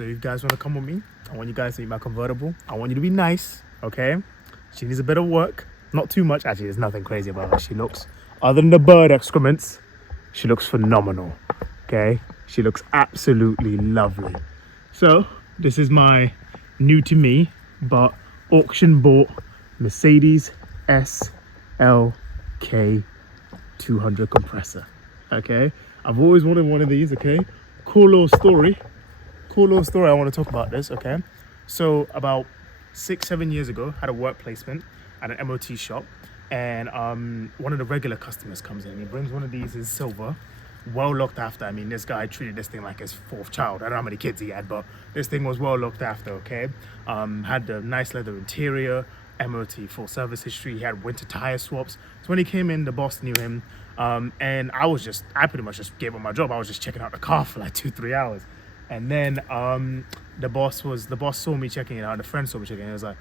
So if you guys want to come with me, I want you guys to meet my convertible. I want you to be nice, okay? She needs a bit of work, not too much. Actually, there's nothing crazy about her. She looks, other than the bird excrements, she looks phenomenal, okay? She looks absolutely lovely. So this is my new to me, but auction bought Mercedes SLK 200 compressor, okay? I've always wanted one of these, okay? Cool little story I want to talk about this, okay? So about 6-7 years ago, had a work placement at an MOT shop, and one of the regular customers comes in. He brings one of these in silver, well looked after. I mean, this guy treated this thing like his fourth child. I don't know how many kids he had, but this thing was well looked after, okay? Had the nice leather interior, MOT full service history. He had winter tire swaps. So when he came in, the boss knew him, and I pretty much just gave him my job. I was just checking out the car for like 2-3 hours, and then the boss saw me checking it out, and a friend saw me checking it. He was like,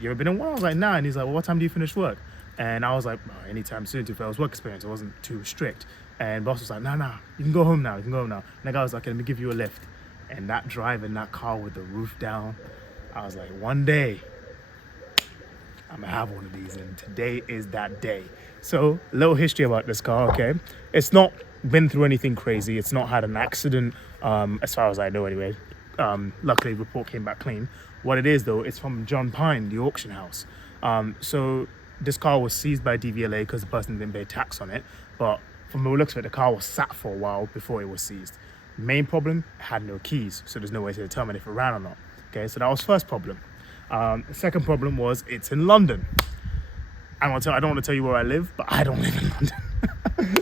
"You ever been in one?" I was like, "Nah." And he's like, "Well, what time do you finish work?" And I was like, "Oh, anytime soon, to was work experience. It wasn't too strict." And boss was like, "Nah, you can go home now. And the guy was like, "Let me give you a lift." And that drive in that car with the roof down, I was like, one day I'm gonna have one of these, and today is that day. So, a little history about this car, okay? It's not been through anything crazy. It's not had an accident, as far as I know anyway. Luckily, the report came back clean. What it is though, it's from John Pye, the auction house. So this car was seized by DVLA because the person didn't pay tax on it. But from the looks of it, the car was sat for a while before it was seized. Main problem, it had no keys, so there's no way to determine if it ran or not. Okay, so that was first problem. The second problem was it's in London. I don't want to tell you where I live, but I don't live in London.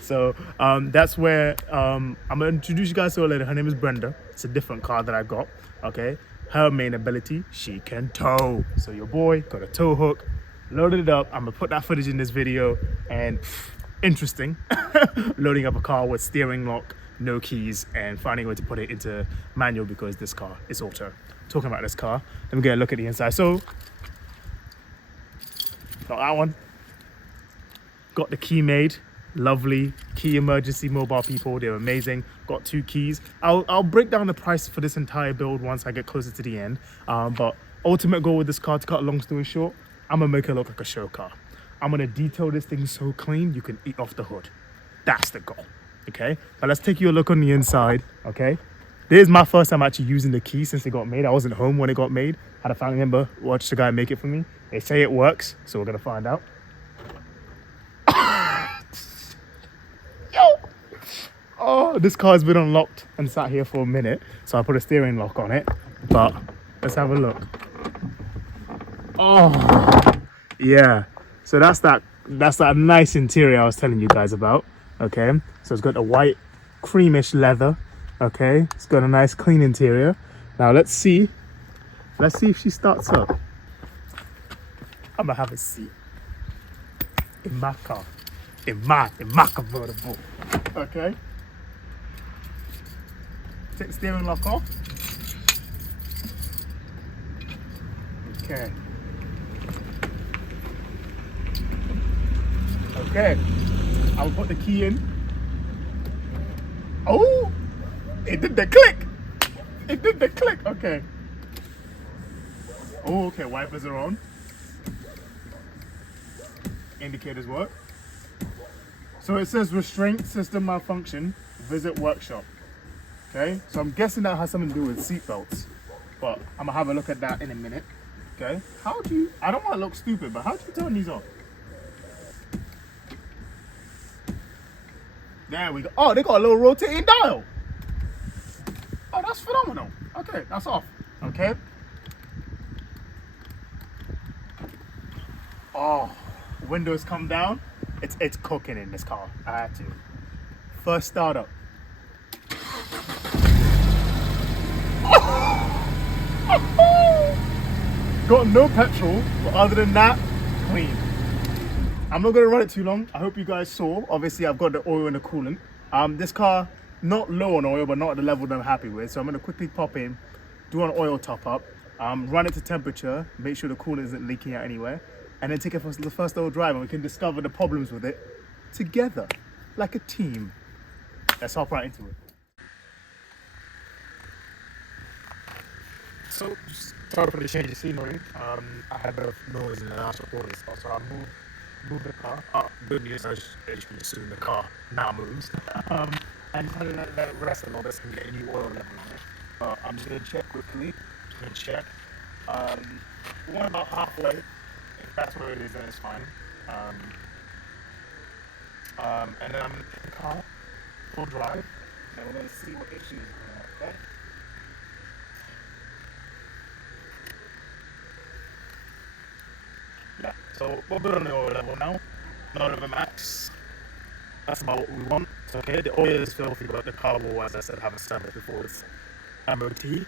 So that's where I'm gonna introduce you guys to her later. Her name is Brenda. It's a different car that I got. Okay, her main ability, she can tow. So your boy got a tow hook, loaded it up. I'm gonna put that footage in this video, and interesting, loading up a car with steering lock, no keys, and finding a way to put it into manual because this car is auto. Talking about this car, let me get a look at the inside. So got that one, got the key made, lovely key emergency mobile people, they're amazing. Got 2 keys. I'll break down the price for this entire build once I get closer to the end, but ultimate goal with this car, to cut a long story short, I'm gonna make it look like a show car. I'm gonna detail this thing so clean you can eat off the hood. That's the goal, okay? But let's take you a look on the inside, okay? This is my first time actually using the key since it got made. I wasn't home when it got made. Had a family member watch the guy make it for me. They say it works, so we're gonna find out. Yo! Oh, this car's been unlocked and sat here for a minute, so I put a steering lock on it. But let's have a look. Oh, yeah. So that's that nice interior I was telling you guys about. Okay, so it's got a white creamish leather. Okay, it's got a nice clean interior. Now let's see if she starts up. I'm gonna have a seat in my car, in my convertible. Okay, take the steering lock off. Okay, I'll put the key in. Oh, it did the click. Okay. Oh, okay, wipers are on. Indicators work. So it says restraint system malfunction, visit workshop. Okay, so I'm guessing that has something to do with seat belts, but I'm gonna have a look at that in a minute. Okay, I don't want to look stupid, but how do you turn these off? There we go. Oh, they got a little rotating dial. Oh, that's phenomenal. Okay, that's off. Okay. Oh, windows come down. It's cooking in this car. I had to. First startup. Got no petrol, but other than that, clean. I'm not going to run it too long. I hope you guys saw. Obviously, I've got the oil and the coolant. This car, not low on oil, but not at the level that I'm happy with. So I'm going to quickly pop in, do an oil top up, run it to temperature, make sure the coolant isn't leaking out anywhere, and then take it for the first little drive, and we can discover the problems with it together, like a team. Let's hop right into it. So, sorry for the change of scenery. I had a bit of noise in the last recording stuff, so I moved the car. Good news, as you can assume, the car now moves. I just had to let it rest a little bit so we can get a new oil level on it. I'm just gonna check quickly. Just gonna check. We're about halfway. If that's where it is, then it's fine. And then I'm gonna take the car full drive, and we're gonna see what issues are. Okay. Yeah, so we're good on the oil level now. Not of a max. That's about what we want. It's okay. The oil is filthy, but the car will, as I said, have a service before it's MOT.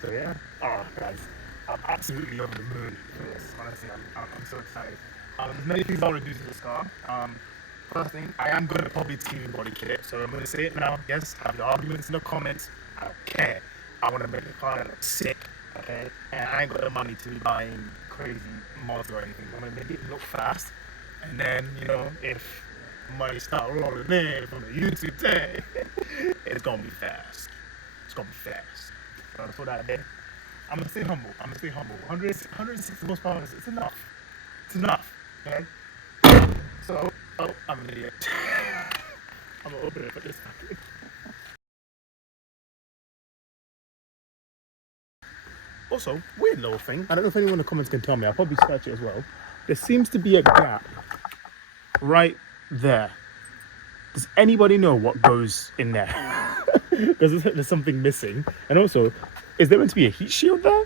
So yeah. Oh, guys, I'm absolutely over the moon for this. Honestly, I'm so excited. There's many things I want to do to this car. First thing, I am going to probably team body kit it. So I'm going to say it now. Yes, have your arguments in the comments. I don't care. I want to make the car that looks sick. Okay, and I ain't got the money to be buying crazy mods or anything. I'm gonna make it look fast, and then if money start rolling in from the YouTube tag, it's gonna be fast. It's gonna be fast. So that's what I did. I'm gonna stay humble. 160 horsepower. It's enough. It's enough. Okay. So, I'm an idiot. I'm gonna open it for this second. Also, weird little thing. I don't know if anyone in the comments can tell me. I'll probably search it as well. There seems to be a gap right there. Does anybody know what goes in there? Because there's something missing. And also, is there meant to be a heat shield there?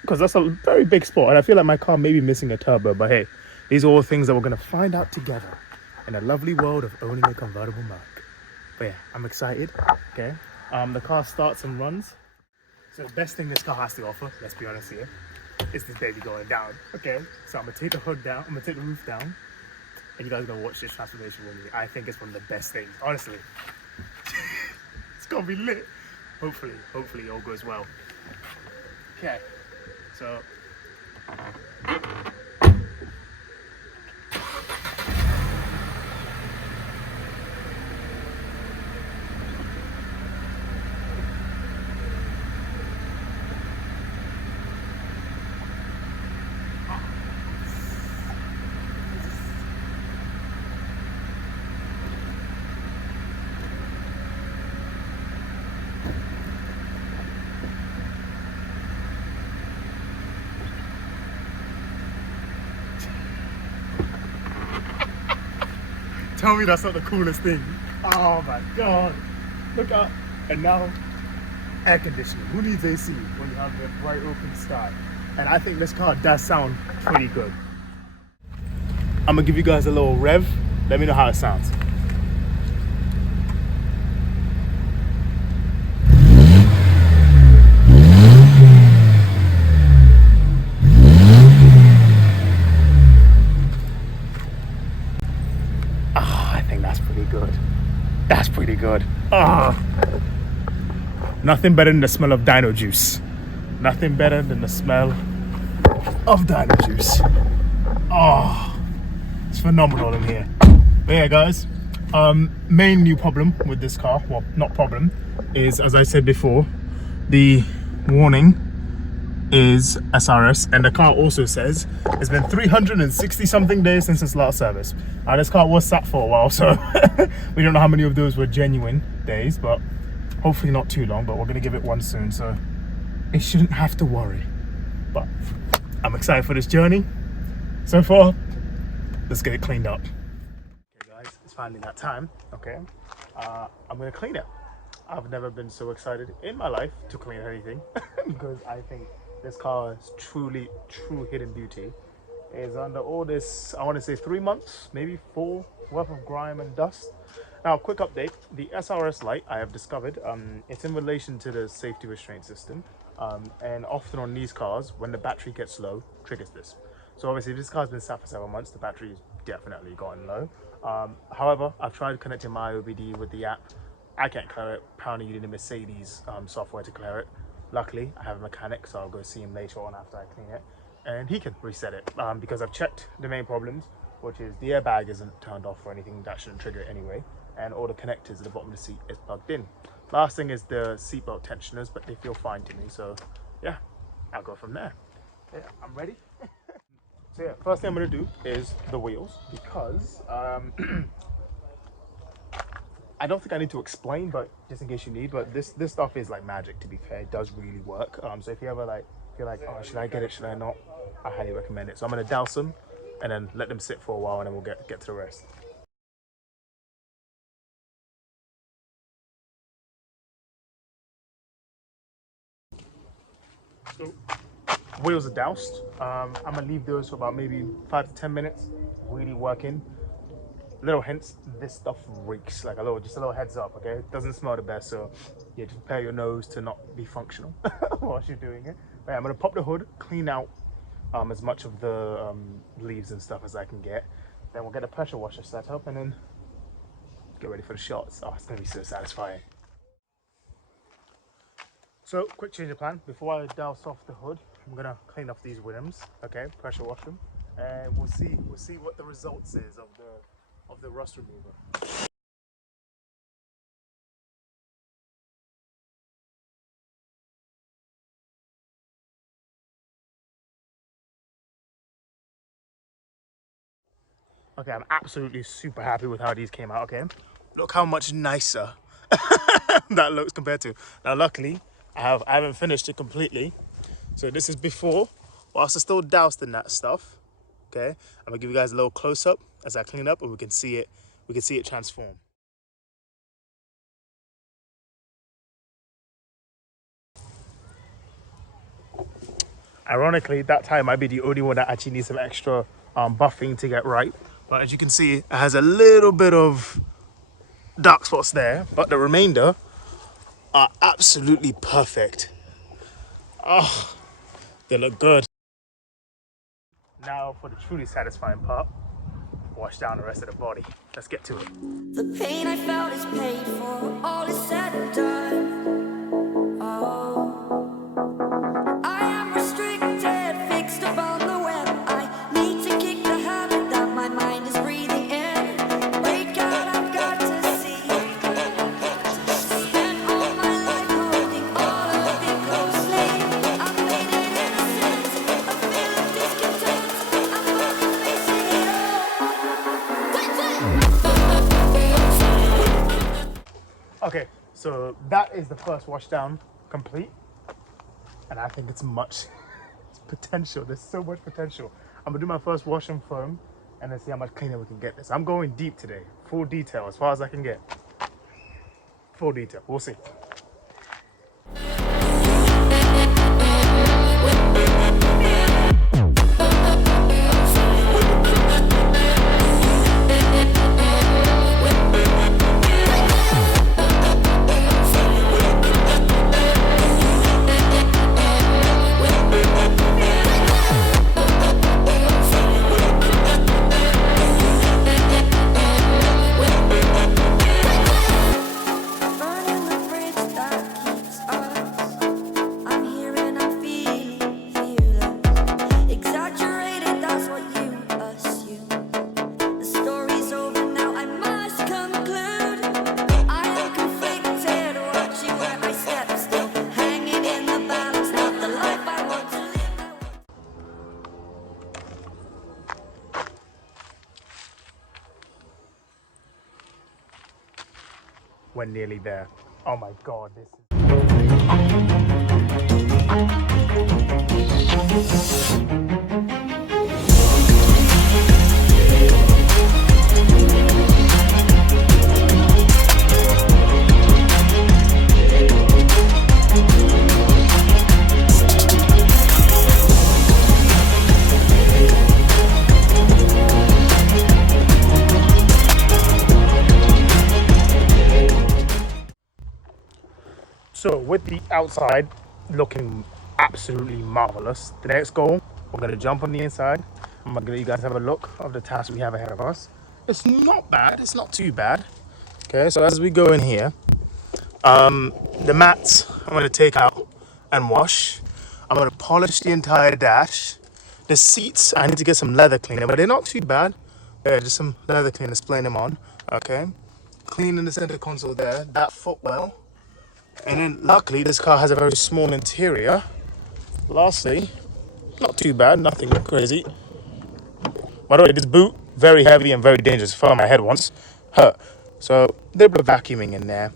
Because that's a very big spot. And I feel like my car may be missing a turbo. But hey, these are all things that we're going to find out together in a lovely world of owning a convertible Merc. But yeah, I'm excited. Okay. The car starts and runs. So the best thing this car has to offer, let's be honest here, is this baby going down. Okay, so I'm gonna take the hood down, I'm gonna take the roof down, and you guys are gonna watch this transformation with me. I think it's one of the best things, honestly. It's gonna be lit. Hopefully it all goes well. Okay, so. Tell me that's not the coolest thing. Oh my god. Look up. And now, air conditioning. Who needs AC when you have the bright open sky? And I think this car does sound pretty good. I'm gonna give you guys a little rev. Let me know how it sounds. That's pretty good. Nothing better than the smell of dino juice. Nothing better than the smell of dino juice. It's phenomenal in here. But yeah, guys, main new problem with this car, well, not problem, is, as I said before, the warning is SRS, and the car also says it's been 360 something days since its last service. This car was sat for a while, so we don't know how many of those were genuine days, but hopefully not too long. But we're gonna give it one soon, so it shouldn't have to worry. But I'm excited for this journey. So far, let's get it cleaned up. Okay guys, it's finally that time. Okay, I'm gonna clean it. I've never been so excited in my life to clean anything because I think this car is true hidden beauty. Is under all this, I want to say 3 months, maybe 4 worth of grime and dust. Now, quick update: the SRS light I have discovered, it's in relation to the safety restraint system, and often on these cars, when the battery gets low, triggers this. So obviously, if this car's been sat for several months, the battery's definitely gotten low. However, I've tried connecting my OBD with the app. I can't clear it. Apparently you need a Mercedes software to clear it. Luckily, I have a mechanic, so I'll go see him later on after I clean it, and he can reset it, because I've checked the main problems, which is the airbag isn't turned off or anything. That shouldn't trigger it anyway, and all the connectors at the bottom of the seat is plugged in. Last thing is the seatbelt tensioners, but they feel fine to me, so yeah, I'll go from there. Yeah, I'm ready. So yeah, first thing I'm gonna do is the wheels because I don't think I need to explain, but just in case you need, but this stuff is like magic. To be fair, it does really work. So if you ever like feel like, oh, should I get it? Should I not? I highly recommend it. So I'm gonna douse them and then let them sit for a while, and then we'll get to the rest. So wheels are doused. I'm gonna leave those for about maybe 5 to 10 minutes, really working. Little hints, this stuff reeks. Like just a little heads up, okay? It doesn't smell the best, so yeah, just prepare your nose to not be functional whilst you're doing it. But yeah, I'm gonna pop the hood, clean out as much of the leaves and stuff as I can get. Then we'll get a pressure washer set up and then get ready for the shots. Oh, it's gonna be so satisfying. So, quick change of plan. Before I douse off the hood, I'm gonna clean off these rims, okay? Pressure wash them, and we'll see what the results is of the rust remover. Okay, I'm absolutely super happy with how these came out, okay? Look how much nicer that looks compared to. Now, luckily, I haven't finished it completely. So this is before, whilst it's still doused in that stuff, okay? I'm gonna give you guys a little close-up as I clean up and we can see it transform. Ironically, that tire might be the only one that actually needs some extra buffing to get right. But as you can see, it has a little bit of dark spots there, but the remainder are absolutely perfect. Oh, they look good. Now for the truly satisfying part, wash down the rest of the body. Let's get to it. The pain I felt is paid for, all is said and done. Oh, I am restricted, fixed upon the web. I need to kick the habit that my mind is breathing in. Break out, I've got to see. Spent all my life holding all of it closely. I've made it innocent, a feel of discontent. I'm finally facing it all. Okay, so that is the first wash down complete. And I think it's potential. There's so much potential. I'm gonna do my first wash and foam and then see how much cleaner we can get this. I'm going deep today. Full detail as far as I can get. Full detail, we'll see. Burning the bridge that keeps us. I'm here and I'm feeling fearless. Exaggerated, that's what you assume. The story's over now, I must conclude. I am conflicted, watching where I step still. Hanging in the balance, not the life I want to live. We're nearly there. Oh my God, this So with the outside looking absolutely marvelous, the next goal, we're gonna jump on the inside. I'm gonna let you guys have a look of the task we have ahead of us. It's not bad, it's not too bad. Okay, so as we go in here, the mats I'm gonna take out and wash. I'm gonna polish the entire dash. The seats, I need to get some leather cleaner, but they're not too bad. Yeah, just some leather cleaner, spraying them on, okay? Cleaning the center console there, that footwell. And then luckily this car has a very small interior, lastly, not too bad, nothing crazy. By the way, this boot, very heavy and very dangerous. Fell on my head once, hurt. So, a little bit of vacuuming in there.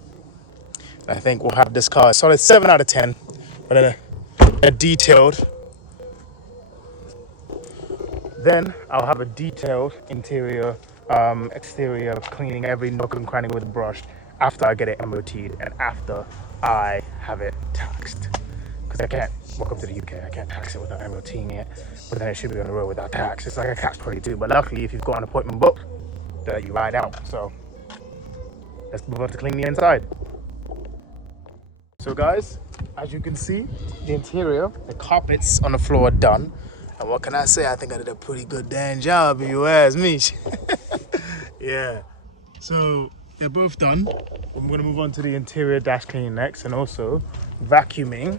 I think we'll have this car a solid 7 out of 10. But then a detailed, then I'll have a detailed interior, exterior cleaning, every nook and cranny with a brush after I get it MOT'd and after I have it taxed. Because I can't, welcome to the UK, I can't tax it without MOTing it, but then it should be on the road without tax. It's like a catch-22, but luckily if you've got an appointment booked, you ride out. So let's move on to clean the inside. So guys, as you can see, the interior, the carpets on the floor are done. And what can I say? I think I did a pretty good damn job if you ask me. Yeah. So they're both done. I'm gonna move on to the interior dash cleaning next and also vacuuming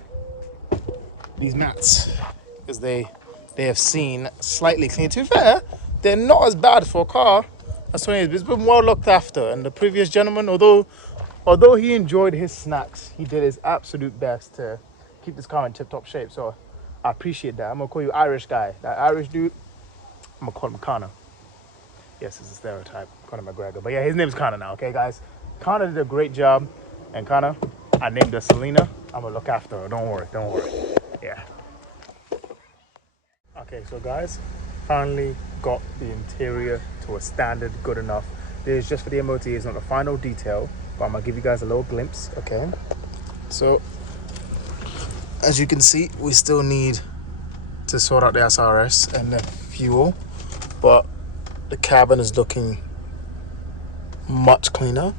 these mats because they have seen slightly clean. To be fair, they're not as bad for a car. That's what it is. It's been well looked after. And the previous gentleman, although he enjoyed his snacks, he did his absolute best to keep this car in tip-top shape. So I appreciate that. I'm gonna call you Irish guy. That Irish dude, I'm gonna call him Connor. Yes, it's a stereotype, Conor McGregor. But yeah, his name's Connor now, okay guys? Connor did a great job. And Connor, I named her Selena. I'm gonna look after her, don't worry. Yeah. Okay, so guys, finally got the interior to a standard good enough. This is just for the MOT, it's not the final detail, but I'm gonna give you guys a little glimpse, okay? So, as you can see, we still need to sort out the SRS and the fuel, but the cabin is looking much cleaner.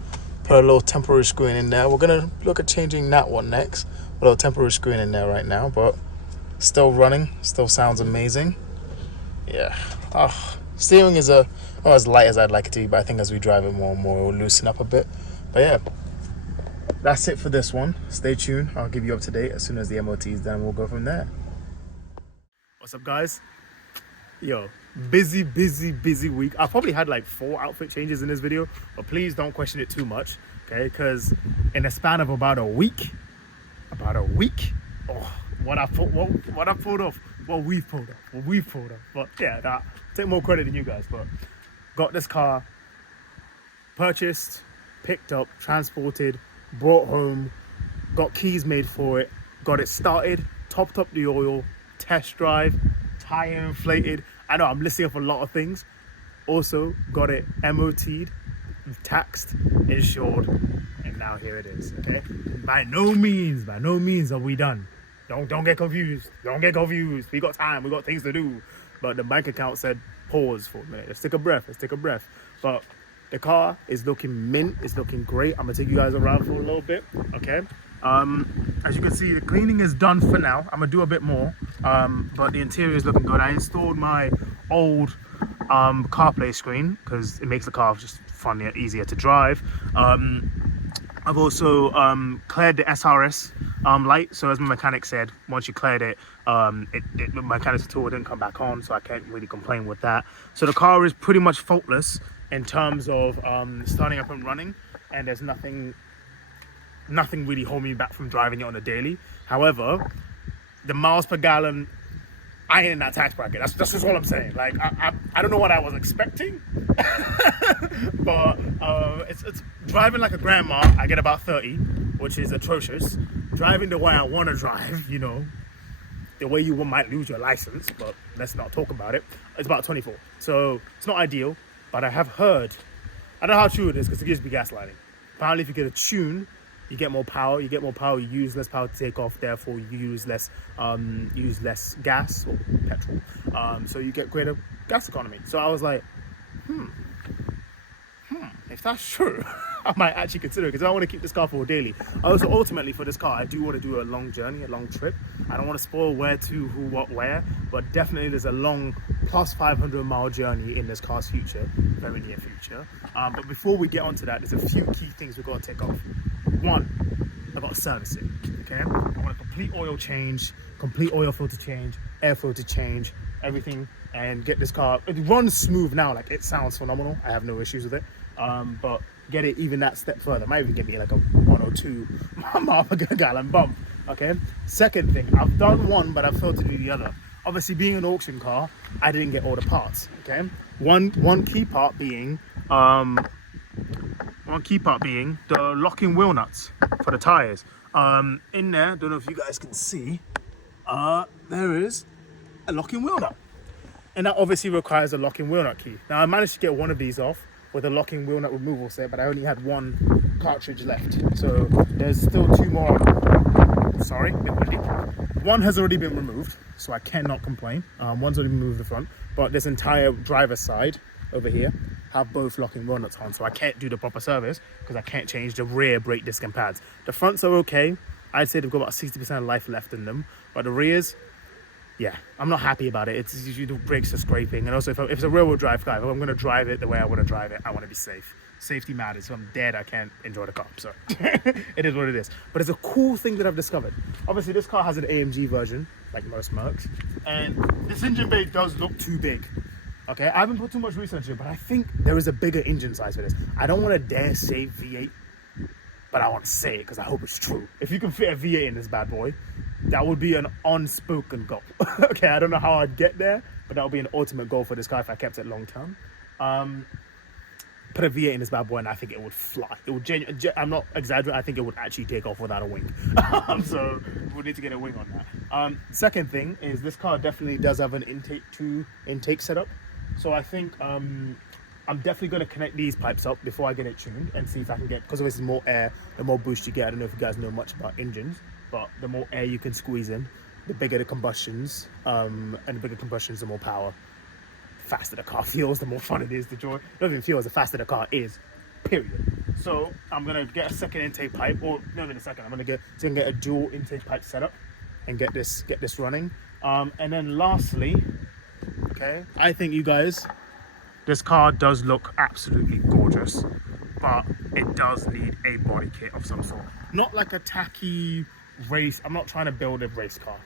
Put a little temporary screen in there. We're gonna look at changing that one next. A little temporary screen in there right now, but still running, still sounds amazing. Yeah. Steering is not as light as I'd like it to be, but I think as we drive it more and more, it will loosen up a bit. But yeah, that's it for this one. Stay tuned. I'll give you up to date as soon as the MOT is done. We'll go from there. What's up, guys? Yo, busy week. I probably had like 4 outfit changes in this video, but please don't question it too much, okay? Because in the span of about a week, oh, what I pulled off, what we've pulled off. But yeah, take more credit than you guys. But got this car purchased, picked up, transported, brought home, got keys made for it, got it started, topped up the oil, test drive, tire inflated. I know I'm listing off a lot of things. Also got it MOT'd, taxed, insured, and now here it is. Okay, by no means are we done. Don't get confused. We got time. We got things to do. But the bank account said pause for a minute. Let's take a breath. But the car is looking mint. It's looking great. I'm gonna take you guys around for a little bit. Okay. As you can see, the cleaning is done for now. I'm gonna do a bit more. But the interior is looking good. I installed my old CarPlay screen because it makes the car just funnier, easier to drive. I've also cleared the SRS light. So as my mechanic said, once you cleared it, the mechanic's tool didn't come back on, so I can't really complain with that. So the car is pretty much faultless in terms of starting up and running, and there's nothing really holding me back from driving it on a daily. However, the miles per gallon, I ain't in that tax bracket. That's just all I'm saying. Like I don't know what I was expecting, but it's driving like a grandma. I get about 30, which is atrocious. Driving the way I want to drive, you know, the way you might lose your license, but let's not talk about it. It's about 24, so it's not ideal. But I have heard, I don't know how true it is because it gives me gaslighting. Apparently, if you get a tune, you get more power. You use less power to take off. Therefore, you use less gas or petrol. So you get greater gas economy. So I was like, if that's true, I might actually consider it because I want to keep this car for a daily. Also, ultimately for this car, I do want to do a long journey, a long trip. I don't want to spoil where to, who, what, where, but definitely there's a long plus 500-mile journey in this car's future, very near future. But before we get onto that, there's a few key things we've got to take off. One, I've got to service it, okay? I want a complete oil change, complete oil filter change, air filter change, everything, and get this car, it runs smooth now, like it sounds phenomenal. I have no issues with it. But get it even that step further. Might even give me like a 1 or 2 mile per gallon bump. Okay. Second thing, I've done one, but I've failed to do the other. Obviously, being an auction car, I didn't get all the parts. Okay. One key part being the locking wheel nuts for the tires. In there, don't know if you guys can see, there is a locking wheel nut. And that obviously requires a locking wheel nut key. Now I managed to get one of these off with a locking wheel nut removal set, but I only had one cartridge left. So there's still two more. Sorry, a bit windy. One has already been removed, so I cannot complain. One's already been removed the front, but this entire driver's side over here have both locking wheel nuts on, so I can't do the proper service because I can't change the rear brake disc and pads. The fronts are okay. I'd say they've got about 60% life left in them, but the rears, yeah, I'm not happy about it. It's usually the brakes are scraping, and also if it's a rear-wheel drive car, if I'm going to drive it the way I want to drive it, I want to be safe. Safety matters. If I'm dead, I can't enjoy the car. So it is what it is. But it's a cool thing that I've discovered. Obviously, this car has an AMG version, like most Mercs, and this engine bay does look too big. Okay, I haven't put too much research in it, but I think there is a bigger engine size for this. I don't want to dare say V8, but I want to say it because I hope it's true. If you can fit a V8 in this bad boy, that would be an unspoken goal. Okay, I don't know how I'd get there, but that would be an ultimate goal for this car if I kept it long term. Put a V8 in this bad boy and I think it would fly. It would I'm not exaggerating, I think it would actually take off without a wing. So we need to get a wing on that. Second thing is this car definitely does have an intake setup. So I think I'm definitely going to connect these pipes up before I get it tuned and see if I can get, because obviously more air, the more boost you get. I don't know if you guys know much about engines, but the more air you can squeeze in, the bigger the combustions, and the bigger combustions, the more power. Faster the car feels, the more fun it is to enjoy. Not even feels, the faster the car is, period. So I'm gonna get a second intake pipe, or not in a second, I'm gonna get a dual intake pipe setup and get this running. And then lastly, okay, I think you guys, this car does look absolutely gorgeous, but it does need a body kit of some sort. Not like a tacky race, I'm not trying to build a race car.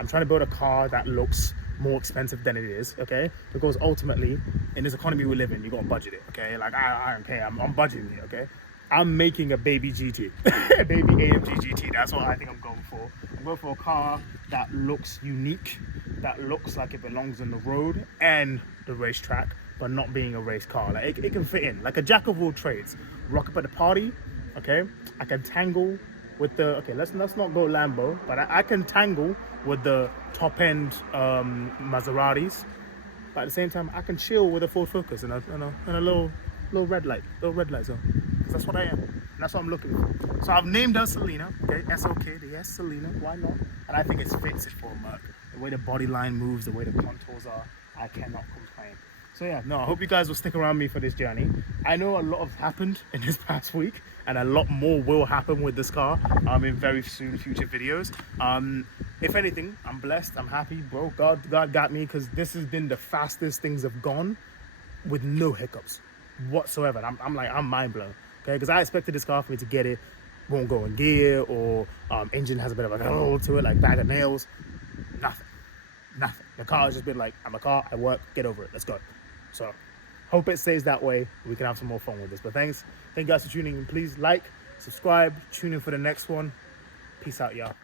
I'm trying to build a car that looks more expensive than it is, okay? Because ultimately, in this economy we live in, you gotta budget it, okay? Like, I don't care, I'm budgeting it, okay? I'm making a baby GT, a baby AMG GT. That's what I think I'm going for. I'm going for a car that looks unique, that looks like it belongs on the road and the racetrack, but not being a race car. Like, it can fit in, like a jack of all trades. Rock up at the party, okay? I can tangle with the, okay, let's not go Lambo, but I can tangle with the top end Maseratis, but at the same time I can chill with a Ford Focus and a little red light zone. Because that's what I am, and that's what I'm looking for. So I've named her Selena, okay, SLK, the S Selena, why not? And I think it fits it for a Merc. The way the body line moves, the way the contours are, I cannot complain. So yeah, no, I hope you guys will stick around me for this journey. I know a lot has happened in this past week, and a lot more will happen with this car in very soon future videos. If anything, I'm blessed, I'm happy, bro. God got me, because this has been the fastest things have gone with no hiccups whatsoever. I'm mind blown, okay? Because I expected this car for me to get it, won't go in gear, or engine has a bit of a roll to it, like bag of nails. Nothing. The car has just been like, I'm a car, I work, get over it, let's go. So hope it stays that way. We can have some more fun with this. But thank you guys for tuning in. Please like, subscribe, tune in for the next one. Peace out, y'all.